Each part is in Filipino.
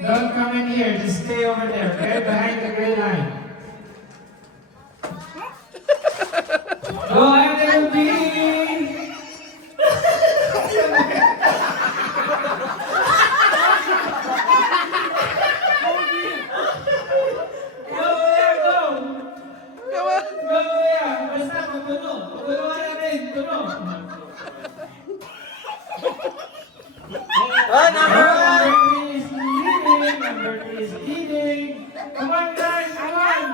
Don't come in here. Just stay over there, okay? Behind the gray line. Go ahead, LB! Go there, go! Go there! Basta, pupuno. Pupunuan natin. Puno. Oh, number one! Number three is leading. Come on, guys, come on.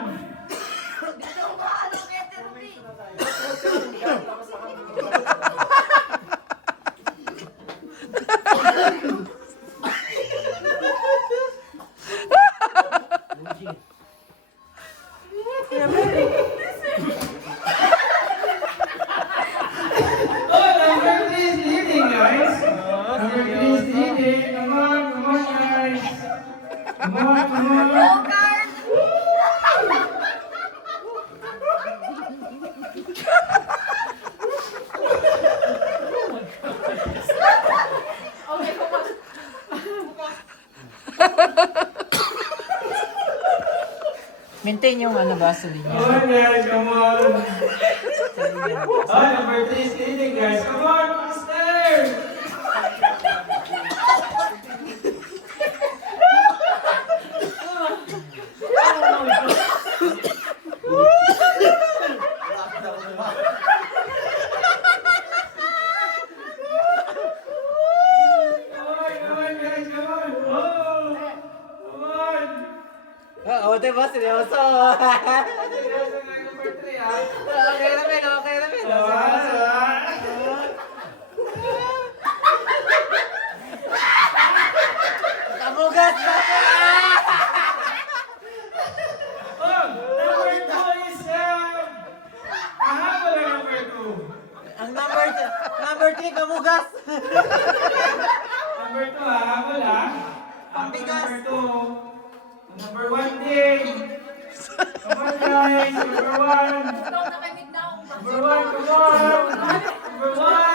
Oh, number three is leading, guys. Number three is leading. Come on, guys. Come on. Maintain yung ano ba sa Come linya. on, guys, come on. Oh, number three is leading, guys. Come on, faster. Come on, guys, come on. Oh, come on. Oo, diba? Seryoso. Number three, ah. Okay naman, okay naman. Kamugas na ko! Oh, number two is, kahabol ang number two. Ang number 3, kamugas. Number two, habol, ah. Ang bigas. Number two. Number one din. Come on, guys. Number one. Number one, come on. Number one.